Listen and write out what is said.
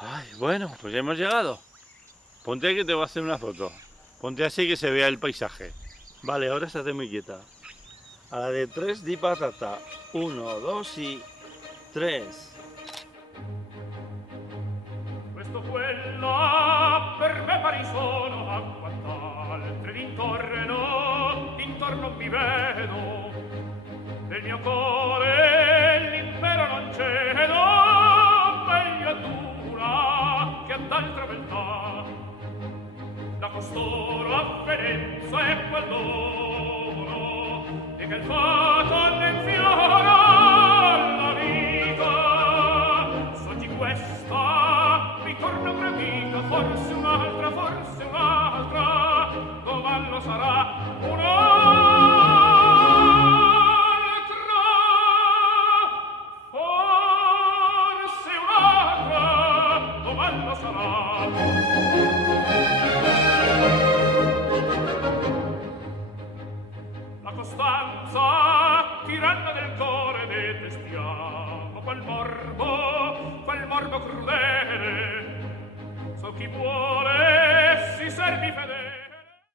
Ay, bueno, pues ya hemos llegado. Ponte que te voy a hacer una foto. Ponte así que se vea el paisaje. Vale, ahora estate muy quieta. A la de tres di patata. Uno, dos y tres. Questo quella per me pari sono a quant'altre d'intorno mi vedo. Nel mio core l'impero non cedo, meglio dura che ad altra beltà. Da costoro avvenenza e quel dono, e che il fato ne infiora la vita. Soggi questa, mi torna premita, forse un'altra, doman lo sarà un'altra, forse un'altra, doman lo sarà. La costanza, tiranna del core, detestiamo quel morbo crudele. So chi vuol